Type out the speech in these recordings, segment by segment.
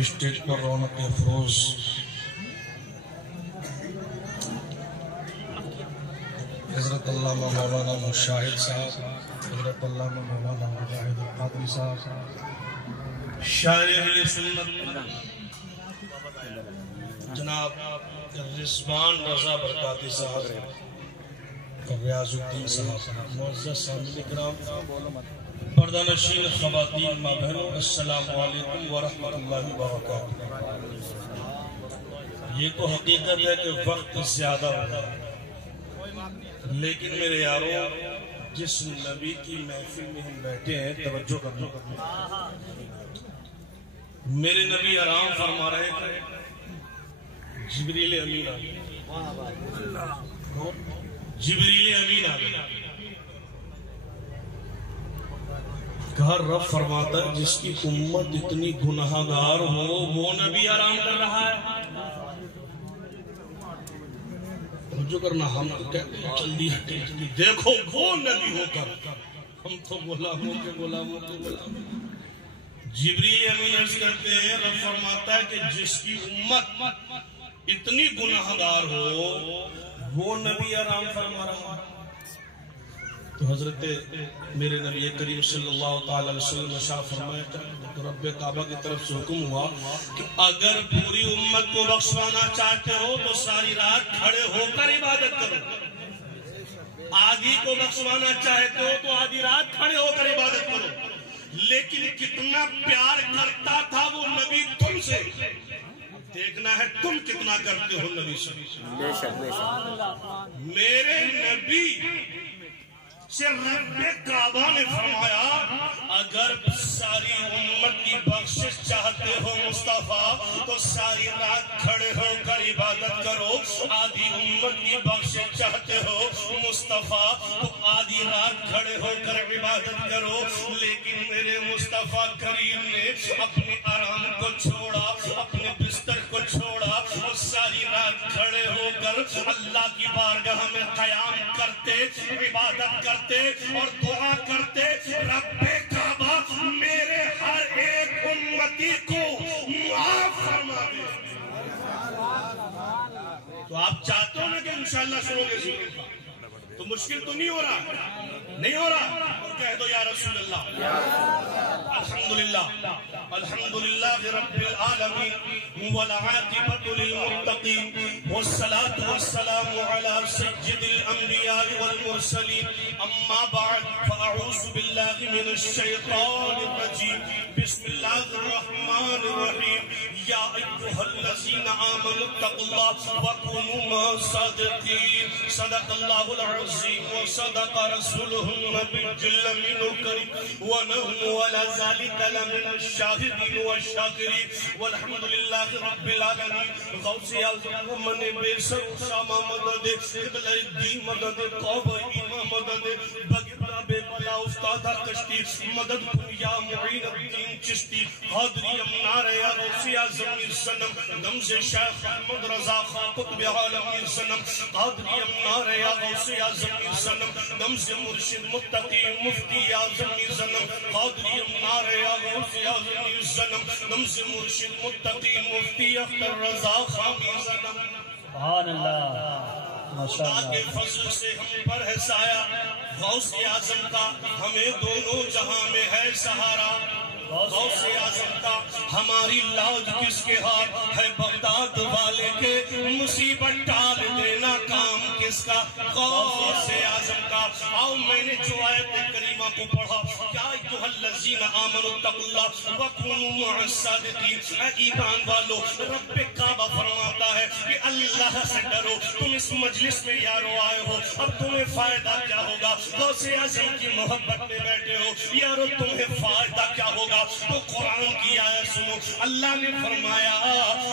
Stage پر رونق افروز حضرت علامہ مولانا مشاہد صاحب، حضرت علامہ مولانا مجاہد القادری صاحب، شاعر اہل سنت جناب رضوان رضا برکاتی صاحب، ریاض الدین صاحب، معزز سامعین کرام، پردہ نشین خواتین ماں بہنوں، السلام علیکم ورحمۃ اللہ وبرکاتہ۔ یہ تو حقیقت ہے کہ وقت زیادہ ہوگا، لیکن میرے یاروں جس نبی کی محفل میں ہم بیٹھے ہیں توجہ کرنا، میرے نبی آرام فرما رہے تھے، جبریل امین آ گئے، جبریل امین آ گئے، کہا رب فرماتا ہے جس کی امت اتنی گناہ گار ہو وہ نبی آرام کر رہا ہے۔ جو کرنا ہم تو کہتے ہیں جلدی ہٹے جلدی، دیکھو وہ نبی ہو کر ہم تو غلاموں کے غلام۔ جبریل امین عرض کرتے ہیں رب فرماتا ہے کہ جس کی امت اتنی گناہ گار ہو وہ نبی آرام فرما رہا ہے۔ تو حضرت میرے نبی کریم صلی اللہ تعالی علیہ وسلم ارشاد فرمایا تو رب کعبہ کی طرف سے حکم ہوا کہ اگر پوری امت کو بخشوانا چاہتے ہو تو ساری رات کھڑے ہو کر عبادت کرو، آدھی کو بخشوانا چاہتے ہو تو آدھی رات کھڑے ہو کر عبادت کرو۔ لیکن کتنا پیار کرتا تھا وہ نبی تم سے، دیکھنا ہے تم کتنا کرتے ہو نبی سے۔ میرے نبی سے رب کعبہ نے فرمایا اگر ساری امت کی بخشش چاہتے ہو مصطفیٰ تو ساری رات کھڑے ہو کر عبادت کرو، آدھی امت کی بخشش چاہتے ہو مصطفیٰ تو آدھی رات کھڑے ہو کر عبادت کرو۔ لیکن میرے مصطفیٰ کریم نے اپنے آرام کو چھوڑا، اپنے بستر کو چھوڑا اور ساری رات کھڑے ہو کر اللہ کی بارگاہ میں قیام کرتے، عبادت کرتے اور دعا کرتے رب کعبہ میرے ہر ایک امتی کو معاف فرما دے۔ تو آپ چاہتے ہو نا کہ انشاءاللہ سنو گے تو مشکل تو نہیں ہو رہا، نہیں ہو رہا، کہہ دو یا رسول اللہ۔ الحمدللہ الحمدللہ رب العالمین والعاقبۃ للمتقین والصلاة والسلام علی سید الانبیاء والمرسلین، اما بعد فاعوذ باللہ من الشیطان الرجیم، بسم اللہ الرحمن الرحیم، یا ایھا الذین آمنوا اتقوا اللہ وکونوا مع الصادقین، صدق اللہ العظیم وصدق رسولہ النبی الامین الکریم، ونحن علی ذلک لمن الشاہدین والشاکرین، والحمد للہ رب العالمین۔ غوث اعظم من بے سر اسامہ مدد، قبلہ الدین مدد، کعبہ ایمان مدد، بگرہ بے بلا استاد کشتی مدد یا معین الدین چشتی، حاضری امنار یا غوث اعظم السلم، دمز شیخ احمد رضا خان قطب عالم السلم، حاضری امنار یا غوث اعظم السلم، دمز مرشد متقی مفتی اعظم السلم، حاضری امنار یا غوث اعظم السلم، دمز مرشد متقی مفتی اختر رضا خان السلم۔ سبحان اللہ، خدا کے فضل سے ہم پر ہے سایہ غوث اعظم کا، ہمیں دونوں جہاں میں ہے سہارا۔ غوث اعظم کا ہماری لاج کس کے ہاتھ ہے، بغداد والے کے مصیبت ٹال دینا کام کس کا، غوث اعظم کا۔ آؤ میں نے جو آیت کریمہ کو پڑھا، یا ایھا الذین آمنوا اتقوا اللہ وکونوا مع الصادقین، اے ایمان والو رب کعبہ فرماتا ہے کہ اللہ سے ڈرو۔ تم اس مجلس میں یارو آئے ہو، اب تمہیں فائدہ کیا ہوگا؟ غوث اعظم کی محبت میں بیٹھے ہو یارو، تمہیں فائدہ کیا ہوگا؟ تو قرآن کی آیت سنو، اللہ نے فرمایا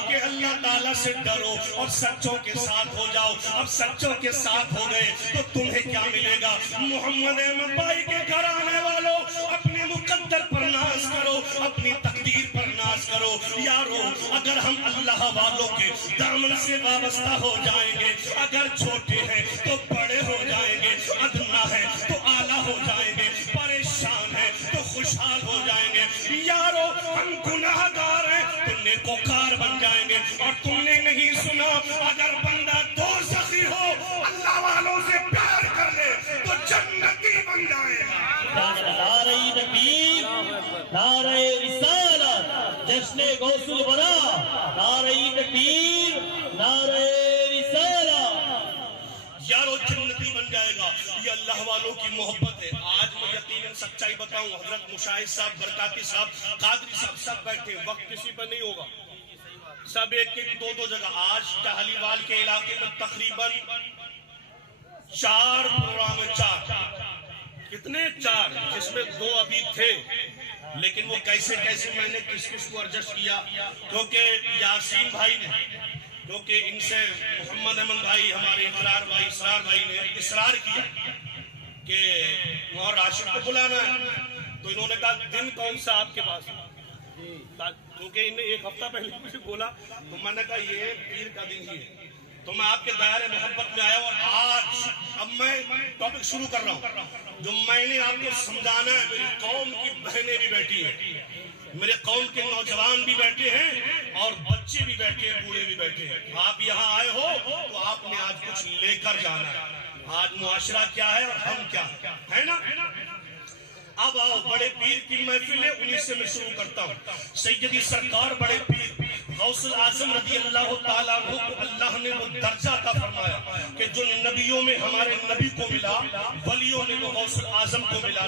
کہ اللہ تعالیٰ سے ڈرو اور سچوں کے ساتھ ہو جاؤ۔ اب سچوں کے ساتھ ہو گئے تو تمہیں کیا ملے گا؟ محمد احمد بھائی کے گھر آنے والوں اپنے مقدر پر ناز کرو، اپنی تقدیر پر ناز کرو یارو۔ اگر ہم اللہ والوں کے دامن سے وابستہ ہو جائیں گے، اگر چھوٹے ہیں تو بڑے ہو جائیں گے، ادنا ہے تو اعلیٰ ہو جائیں گے، پریشان ہے تو خوشحال ہو جائیں گے یارو۔ ہم گناہ گار ہیں تو نیکوکار بن جائیں گے. اور تم نے نہیں سنا اگر بندہ دوزخی ہو اللہ والوں سے پیار کر لے تو جنتی بن جائے گا. نعرہ تکبیر، نعرہ رسالت، جشن غوث الورا، نعرہ تکبیر، نعرہ رسالت. یارو جنتی بن جائے گا. یہ اللہ والوں کی محبت ہے. آج میں یقیناً سچائی بتاؤں، حضرت مشاہد صاحب، برکاتی صاحب، قادری صاحب سب بیٹھے، وقت کسی پر نہیں ہوگا، سب ایک ایک دو جگہ. آج ٹہلی وال کے علاقے میں تقریباً 4 پروگرام ہیں. 4 کتنے؟ 4، جس میں 2 ابھی تھے، لیکن وہ کیسے میں نے کس کو ایڈجسٹ کیا، کیونکہ یاسین بھائی نے، کیونکہ ان سے محمد احمد بھائی، ہمارے اسرار بھائی نے اصرار کیا کہ وہاں راشد کو بلانا ہے. تو انہوں نے کہا دن کون سا آپ کے پاس؟ کیونکہ انہیں 1 ہفتہ پہلے مجھے بولا، تو میں نے کہا یہ پیر کا دن ہی ہے. تو میں آپ کے دائرے محبت میں آیا اور آج اب میں ٹاپک شروع کر رہا ہوں جو میں نے آپ کو سمجھانا ہے. میری قوم کی بہنیں بھی بیٹھی ہیں، میرے قوم کے نوجوان بھی بیٹھے ہیں اور بچے بھی بیٹھے ہیں، بوڑھے بھی بیٹھے ہیں. آپ یہاں آئے ہو تو آپ نے آج کچھ لے کر جانا ہے. آج معاشرہ کیا ہے اور ہم کیا ہے نا. اب آؤ، بڑے پیر کی محفل ہے، انہیں سے میں شروع کرتا ہوں. سیدی سرکار بڑے پیر غوث الاعظم رضی اللہ تعالیٰ عنہ کو اللہ نے وہ درجہ عطا فرمایا کہ جو نبیوں میں ہمارے نبی کو ملا، ولیوں میں وہ غوث الاعظم کو ملا.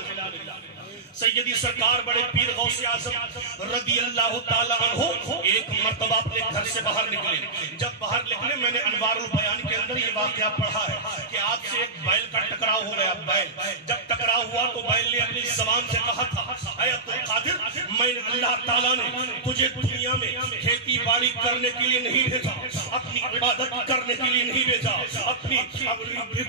سیدی سرکار بڑے پیر غوث اعظم رضی اللہ تعالیٰ عنہ ایک مرتبہ اپنے گھر سے باہر نکلے. جب باہر نکلے، میں نے انوار البیان کے اندر یہ واقعہ پڑھا ہے کہ آپ سے ایک بیل کا ٹکراؤ ہو گیا. بیل جب ٹکراؤ ہوا تو بیل نے اپنی زبان سے کہا تھا، اے عبد القادر، میں نے اللہ تعالیٰ نے تجھے دنیا میں کھیتی باڑی کرنے کے لیے نہیں بھیجا، اپنی عبادت کرنے کے لیے نہیں بھیجا، اپنی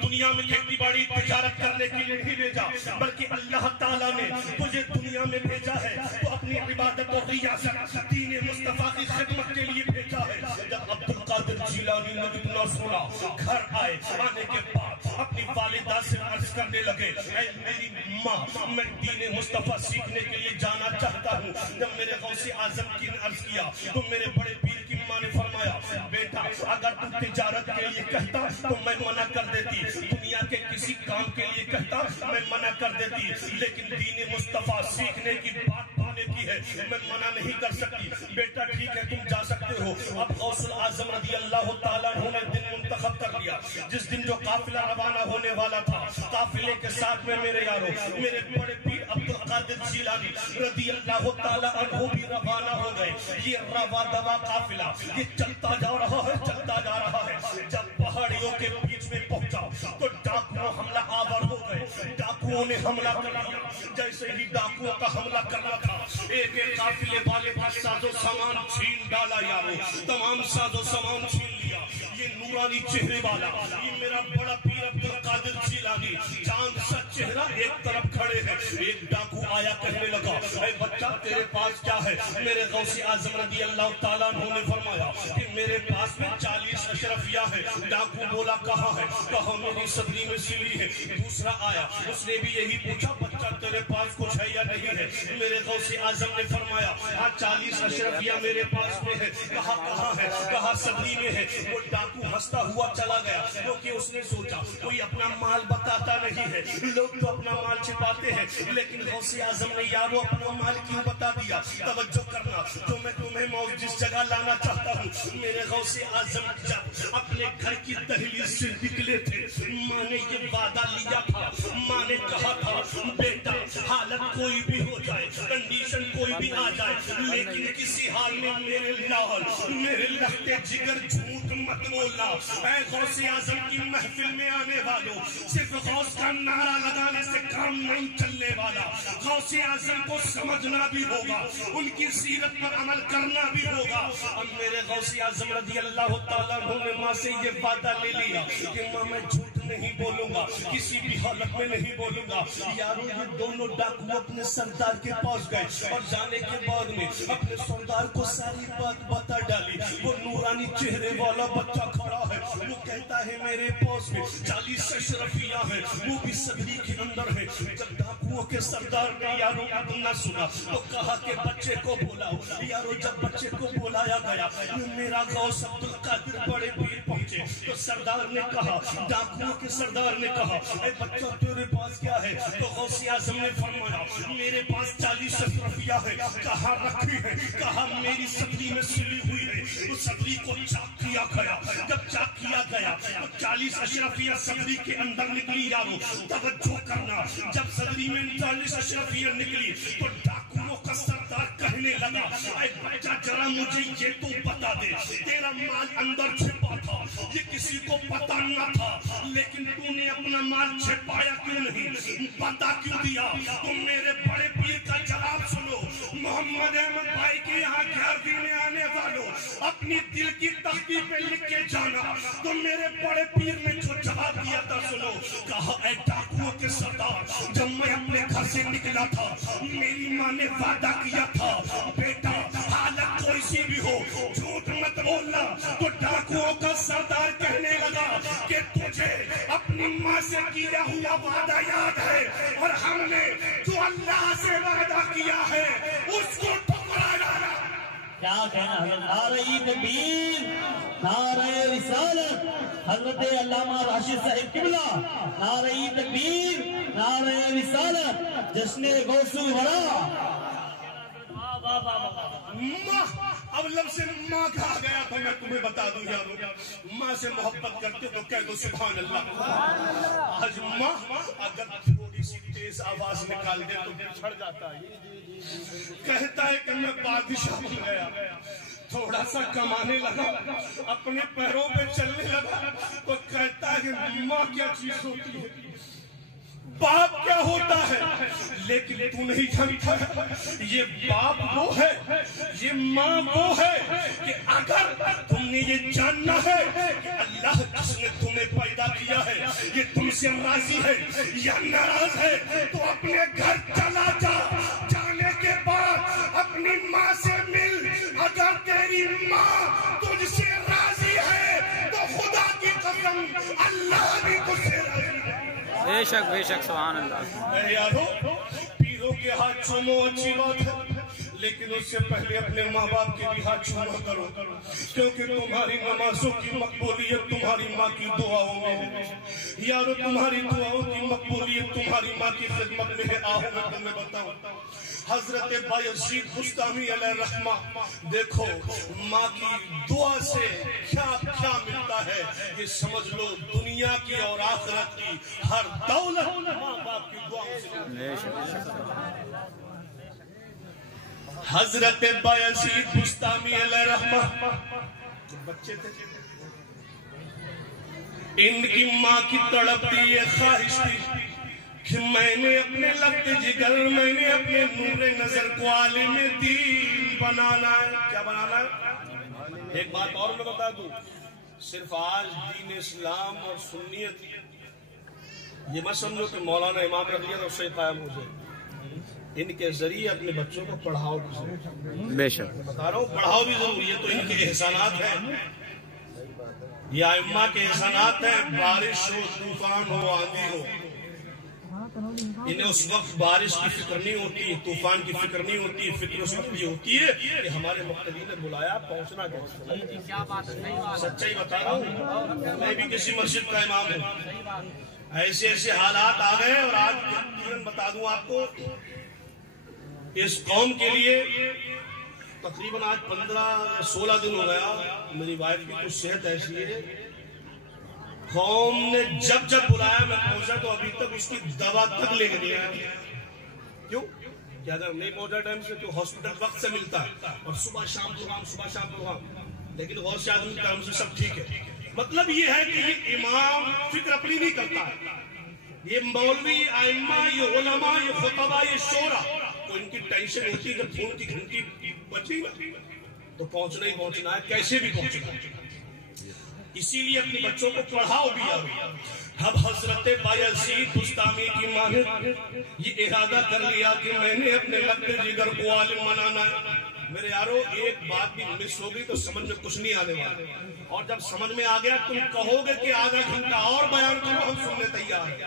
دنیا میں کھیتی باڑی تجارت کرنے کے لیے نہیں بھیجا، بلکہ اللہ تعالیٰ نے تجھے دنیا میں بھیجا ہے تو اپنی عبادت و ریاست دین مصطفیٰ کی خدمت کے لیے بھیجا ہے. جب عبد القادر جیلانی نے اتنا سنا، گھر آئے، آنے کے بعد اپنی والدہ سے عرض کرنے لگے، اے میری ماں، میں دین مصطفیٰ سیکھنے کے لیے جانا چاہتا ہوں. جب میرے غوث اعظم کی نے عرض کیا تو میرے بڑے پیر کی ماں نے فرمایا، بیٹا اگر تم تجارت کے لیے کہتا تو میں منع کر دیتی، دنیا کے کسی کام کے لیے کہتا میں منع کر دیتی، لیکن دین مصطفیٰ سیکھنے کی بات ہونے کی ہے، میں منع نہیں کر سکتی. بیٹا ٹھیک ہے، تم جا سکتے ہو. اب غوث الاعظم رضی اللہ تعالیٰ عنہ نے دن منتخب کر لیا جس دن جو قافلہ روانہ ہونے والا تھا. قافلے کے ساتھ میں میرے یارو، میرے بڑے پیر عبد القادر جیلانی رضی اللہ تعالیٰ عنہ بھی روانہ ہو گئے. یہ روا دوا قافلہ یہ چلتا جا رہا ہے. جب پہاڑیوں کے بیچ میں پہنچا تو ڈاکو حملہ آور ہو گئے. ڈاکوؤں نے حملہ کر دیا. جیسے ہی ڈاکوؤں کا حملہ کرنا تھا، ایک ایک قافلے والے کا ساز و سامان چھین ڈالا. یارو تمام ساز و سامان چھین لیا. یہ نورانی چہرے والا، یہ میرا بڑا پیر عبد القادر جیلانی، چاند سا چہرہ، ایک طرف کھڑے ہیں. ایک ڈاکو آیا، کہنے لگا، اے بچہ تیرے پاس کیا ہے؟ میرے غوث اعظم رضی اللہ تعالیٰ عنہ نے فرمایا کہ میرے پاس میں 40 اشرفیہ ہے. ڈاکو بولا کہاں ہے؟ کہا میری صدری میں سلی ہے. دوسرا آیا، اس نے بھی یہی پوچھا، بچہ تیرے پاس کچھ ہے یا نہیں ہے؟ میرے غوث اعظم نے فرمایا ہاں 40 اشرفیہ میرے پاس میں ہے. کہا کہاں ہے؟ کہا صدری میں ہے. وہ ڈاکو ہنستا ہوا چلا گیا کیونکہ اس نے سوچا کوئی اپنا مال بتاتا نہیں ہے. لوگ تو اپنا مال چھپاتے ہیں، لیکن غوث اعظم نے یارو اپنا مال کیوں بتا دیا؟ توجہ کرنا، جو میں تمہیں جس جگہ لانا چاہتا ہوں. میرے غوث اعظم جب اپنے گھر کی دہلیز سے نکلے تھے، ماں نے یہ وعدہ لیا تھا. ماں نے کہا تھا بیٹا حالت کوئی بھی ہو جائے، کنڈیشن کوئی بھی آ جائے، لیکن کسی حال میں میرے لال، میرے لہتے جگر جھوٹ مت بولنا. اے غوث اعظم کی محفل میں آنے والوں، صرف غوث کا نعرہ لگانے سے کام نہیں چلنے والا. غوث اعظم کو سمجھنا بھی ہوگا، ان کی سیرت پر عمل کرنا بھی ہوگا. اب میرے غوث اعظم رضی اللہ تعالیٰ عنہ نے ماں سے یہ وعدہ لے لیا کہ ماں میں جھوٹ نہیں بولوں گا, کسی بھی حالت میں نہیں بولوں گا. یارو یہ دونوں ڈاکو اپنے سردار کے پاس گئے اور جانے کے بعد میں اپنے سردار کو ساری بات بتا ڈالی. وہ نورانی چہرے والا بچہ کھڑا ہے, وہ کہتا ہے میرے پاس میں 40 اشرفیاں ہیں, وہ بھی صدری کے اندر ہے. جب ڈاکوؤں کے سردار نے یارو نہ سنا تو کہا کہ بچے کو بلاؤ. یارو جب بچے کو بلایا گیا, میرا غوث عبد القادر بڑے پیر پہنچے تو سردار نے کہا, ڈاکوؤں کے سردار نے کہا, اے بچہ تیرے پاس کیا ہے؟ تو غوث اعظم نے فرمایا میرے پاس 40 اشرفیاں ہے. کہاں رکھی ہے؟ کہا میری صدری میں سلی ہوئی ہے. اس صدری کو چاک کیا گیا. جب چاک کیا گیا تو 40 اشرفیاں صدری کے اندر نکلی. یارو توجہ کرنا, جب صدری میں 40 اشرفیاں نکلی تو ڈاکوؤں کا سردار کہنے لگا, اے بچہ ذرا مجھے یہ تو بتا دے, تیرا مال اندر چھپا تھا, یہ کسی کو پتا نہ تھا, لیکن تو نے اپنا مال چھپایا کیوں نہیں, پتا کیوں دیا؟ تم میرے بڑے پیر کا جواب سنو. محمد احمد بھائی کے یہاں 11 میں آنے والوں, اپنی دل کی تختی پہ لکھ کے جانا. تم میرے بڑے پیر نے جو جواب دیا تھا سنو. کہا اے ڈاکوؤں کے سردار, جب میں اپنے گھر سے نکلا تھا میری ماں نے وعدہ کیا تھا, بیٹا حالت کوئی سی بھی ہو جھوٹ مت بولنا. تو ڈاکوؤں کا سردار کہنے لگا کہ تجھے اپنی ماں سے کیا ہوا وعدہ یاد ہے, اور ہم نے جو اللہ سے وعدہ کیا ہے اس کو ٹھکرا ڈالا. کیا کہنا ہے؟ نعرہ تکبیر, نعرہ رسالت, حضرت علامہ راشد صاحب قبلہ, نعرہ تکبیر, نعرہ رسالت, جشن غوث الورا. ماں, اب لفظ ماں کہا گیا تو میں تمہیں بتا دوں یارو, ماں سے محبت کرتے تو کہہ دو سبحان اللہ. آج ماں اگر تھوڑی سی تیز آواز نکال دے تو بچھڑ جاتا ہے, کہتا ہے کہ میں بادشاہ بن گیا, تھوڑا سا کمانے لگا, اپنے پیروں پہ چلنے لگا تو کہتا ہے کہ ماں کیا چیز ہوتی ہے, باپ کیا ہوتا ہے. لیکن تو نہیں جانتا, یہ باپ وہ ہے, یہ ماں وہ ہے کہ اگر تم نے یہ جاننا ہے کہ اللہ جس نے تمہیں پیدا کیا ہے یہ تم سے راضی ہے یا ناراض ہے, تو اپنے گھر چلا جا, جانے کے بعد اپنی ماں سے مل. اگر تیری ماں تجھ سے راضی ہے تو خدا کی قسم اللہ بھی تجھ سے راضی ہے. بے شک بے شک, سبحان اللہ. اے یارو, پیروں کے ہاتھ چومو اچھی بات ہے, لیکن اس سے پہلے اپنے ماں باپ کے بھی ہاتھ چوما کرو, کیونکہ تمہاری نمازوں کی مقبولیت تمہاری ماں کی دعاؤں میں ہے. یارو تمہاری دعاؤں کی مقبولیت تمہاری ماں کی خدمت میں ہے. آؤ میں تمہیں بتاؤں, حضرت بایزید بستامی علیہ رحمہ, دیکھو ماں کی دعا سے کیا کیا ملتا ہے یہ سمجھ لو. دنیا کی اور آخرت کی ہر دولت ماں باپ کی دعا سے. حضرت بایزید بستامی علیہ رحمہ بچے تھے, ان کی ماں کی تڑپتی یہ خواہش تھی کہ میں نے اپنے لبت جگر, میں نے اپنے نور نظر کو عالم دین بنانا ہے. کیا بنانا ہے؟ ایک بات اور میں بتا دوں, صرف آج دین اسلام اور سنیت یہ مت سمجھو کہ مولانا امام رکھ لیا تو اس سے قائم ہو جائے. ان کے ذریعے اپنے بچوں کو پڑھاؤ بھی ضروری. بے شک بتا رہا ہوں, پڑھاؤ بھی ضروری ہے. تو ان کے احسانات ہیں, یہ ائمہ کے احسانات ہیں. بارش ہو, طوفان ہو, آندھی ہو, انہیں اس وقت بارش کی فکر نہیں ہوتی, طوفان کی فکر نہیں ہوتی. فکر اس وقت یہ ہوتی ہے کہ ہمارے مقتدی نے بلایا, پہنچنا کیسے. سچائی بتا رہا ہوں, میں بھی کسی مسجد کا امام ہوں. ایسے ایسے حالات آ گئے, اور آج بتا دوں آپ کو, اس قوم کے لیے تقریباً آج 15-16 دن ہو گیا. میری وائف کی کچھ صحت ایسی ہے, قوم نے جب جب بلایا میں پہنچا تو ابھی تک اس کی دوا تک لے کے نہیں آیا. کیوں کہ اگر نہیں پہنچا ٹائم سے تو ہاسپٹل وقت سے ملتا ہے, اور صبح شام پروگرام, صبح شام پروگرام, لیکن غوث اعظم کے ٹائم سے سب ٹھیک ہے. مطلب یہ ہے کہ یہ امام فکر اپنی نہیں کرتا ہے, یہ مولوی, ائمہ, یہ علماء, یہ خطبہ, یہ شورا, تو ان کی ٹینشن ہوتی ہے جب فون کی گھنٹی بچی تو پہنچنا ہی پہنچنا ہے, کیسے بھی پہنچنا ہے. اسی لیے اپنے بچوں کو پڑھاؤ بھی یارو. اب حضرت بایزید بستامی کی ماں نے یہ ارادہ کر لیا کہ میں نے اپنے لقب جگر کو عالم بنانا ہے. میرے یارو ایک بات بھی مس ہوگی تو سمجھ میں کچھ نہیں آنے والا, اور جب سمجھ میں آ گیا تم کہو گے کہ آدھا گھنٹہ اور بیان کرو, ہم سننے تیار ہیں.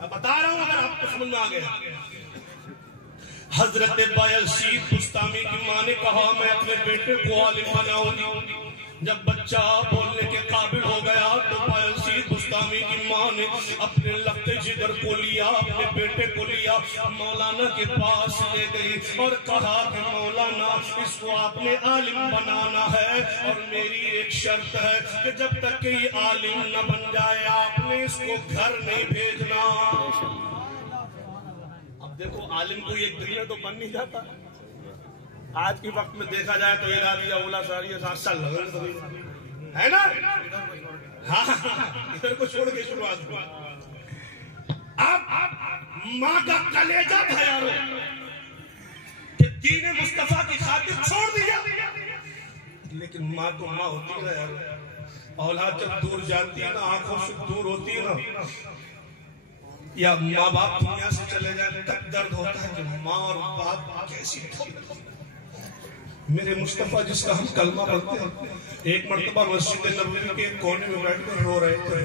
میں بتا رہا ہوں اگر آپ کو سمجھ میں آ گیا. حضرت بایزید بستامی کی ماں نے کہا میں اپنے بیٹے کو عالم بناؤں گی. جب بچہ بولنے کے قابل ہو گیا تو بایزید بستامی کی ماں نے اپنے لقب جگر کو لیا, اپنے بیٹے کو لیا, مولانا کے پاس لے گئی اور کہا کہ مولانا اس کو آپ نے عالم بنانا ہے, اور میری ایک شرط ہے کہ جب تک کہ یہ عالم نہ بن جائے آپ نے اس کو گھر نہیں بھیجنا. اب دیکھو عالم کو ایک دن میں تو بن نہیں جاتا. آج کے وقت میں دیکھا جائے تو ارادیہ اولا ساریہ 7 سال لگے ہے نا. ہاں ادھر کو چھوڑ کے شروعات ہوا. اب ماں کا کلیجہ تھا یارو کہ دین مصطفیٰ کی خاطر چھوڑ دیا, لیکن ماں تو ماں ہوتی ہے یارو. اولاد جب دور جاتی ہے نا, آنکھوں سے دور ہوتی ہے نا, یا ماں باپ دنیا سے چلے جائے تب درد ہوتا ہے کہ ماں اور باپ کیسی تھی. میرے مصطفیٰ جس کا ہم کلمہ پڑھتے ہیں, ایک مرتبہ مسجد نبوی کے کونے میں بیٹھ کر رو رہے تھے.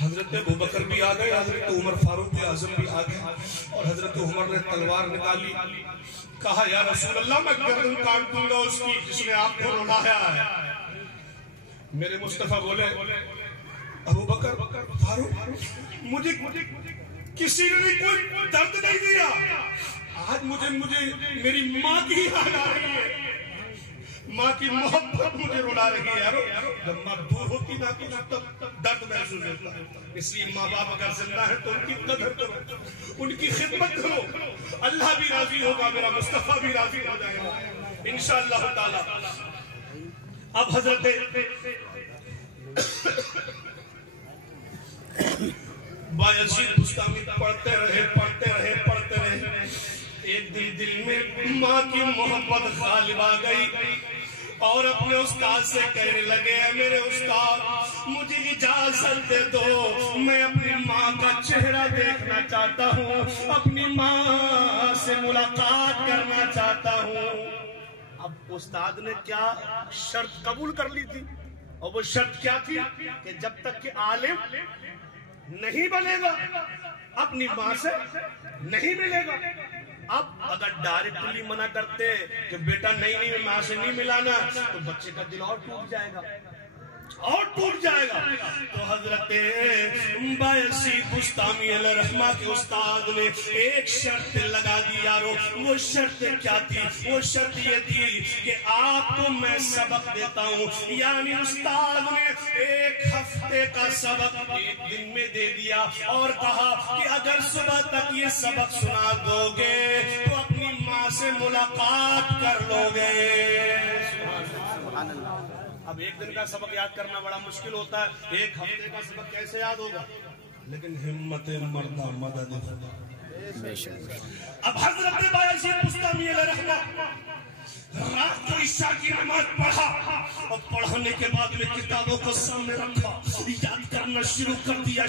حضرت ابوبکر بھی آ گئے, حضرت عمر فاروق اعظم بھی آ گئے, اور حضرت عمر نے تلوار نکالی. کہا یا رسول اللہ میں گردن کاٹ دوں گا اس کی جس نے آپ کو رلایا ہے. میرے مصطفیٰ بولے ابوبکر فاروق مجھے کسی نے کوئی درد نہیں دیا, آج مجھے میری ماں کی یاد آ رہی ہے, ماں کی محبت مجھے رلا رہی ہے یارو. جب ماں دور ہوتی نا تو درد محسوس ہوتا ہے. اس لیے ماں باپ اگر زندہ ہے تو ان کی قدر کرو, ان کی خدمت کرو, اللہ بھی راضی ہوگا, میرا مصطفیٰ بھی راضی ہو جائے گا انشاءاللہ تعالی. اب حضرت بایزید بستامی پڑھتے رہے. ایک دل میں ماں کی محبت غالب آ گئی اور اپنے استاد سے کہنے لگے میرے استاد مجھے اجازت دے دو, میں اپنی ماں کا چہرہ دیکھنا چاہتا ہوں, اپنی ماں سے ملاقات کرنا چاہتا ہوں. اب استاد نے کیا شرط قبول کر لی تھی, اور وہ شرط کیا تھی کہ جب تک کہ عالم نہیں بنے گا اپنی ماں سے نہیں ملے گا. اب اگر ڈائریکٹلی منع کرتے کہ بیٹا نہیں ماں سے نہیں ملانا تو بچے کا دل اور ٹوٹ جائے گا. تو حضرت بایزید بستامی علیہ رحمہ کے استاد نے ایک شرط لگا دی یارو. وہ شرط کیا تھی؟ وہ شرط یہ تھی کہ آپ کو میں سبق دیتا ہوں. یعنی استاد نے 1 ہفتے کا سبق 1 دن میں دے دیا اور کہا کہ اگر صبح تک یہ سبق سنا دو گے تو اپنی ماں سے ملاقات کر لو گے. سبحان اللہ. اب 1 دن کا سبق یاد کرنا بڑا مشکل ہوتا ہے, 1 ہفتے کا سبق کیسے یاد ہوگا؟ لیکن ہمت مردہ مدد خدا. اب حضرت بایزید بستامی علیہ رحمہ رات کو عشاء کی نماز پڑھا اور پڑھنے کے بعد میں کتابوں کو سامنے رکھا, یاد کرنا شروع کر دیا.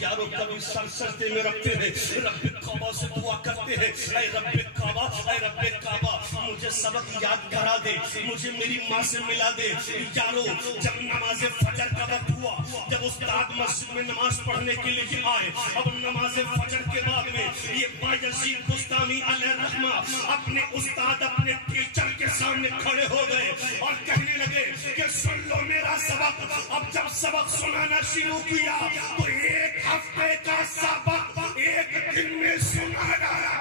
یارو کبھی سر سجدے میں رکھتے ہیں, رب کعبہ سے دعا کرتے ہیں اے رب کعبہ مجھے سبق یاد کرا دے, مجھے میری ماں سے ملا دے. یارو جب نماز فجر کا وقت ہوا, جب استاد مسجد میں نماز پڑھنے کے لیے آئے, اب نماز فجر کے بعد میں یہ بایزید بستامی علیہ رحمہ اپنے استاد اپنے ٹیچر کے سامنے کھڑے ہو گئے اور کہنے لگے کہ سن لو میرا سبق. اب جب سبق سنانا شروع کیا تو 1 ہفتے کا سبق 1 دن میں سنا گیا.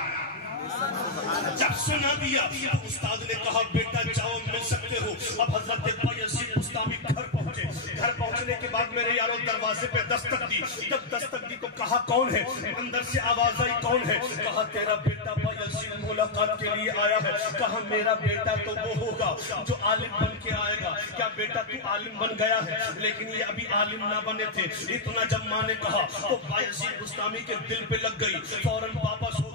جب سنا دیا تو استاد نے کہا بیٹا جاؤ مل سکتے ہو. اب حضرت بایزید بستامی گھر پہنچے. گھر پہنچنے کے بعد میرے یاروں دروازے پہ دستک دی. جب دستک دی تو کہا کون ہے؟ اندر سے آواز آئی کون ہے؟ کہا تیرا بیٹا بایزید ملاقات کے لیے آیا ہے. کہا میرا بیٹا تو وہ ہوگا جو عالم بن کے آئے گا. کیا بیٹا تو عالم بن گیا ہے؟ لیکن یہ ابھی عالم نہ بنے تھے. اتنا جب ماں نے کہا تو بایزید بستامی کے دل پہ لگ گئی, فوراً واپس ہو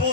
2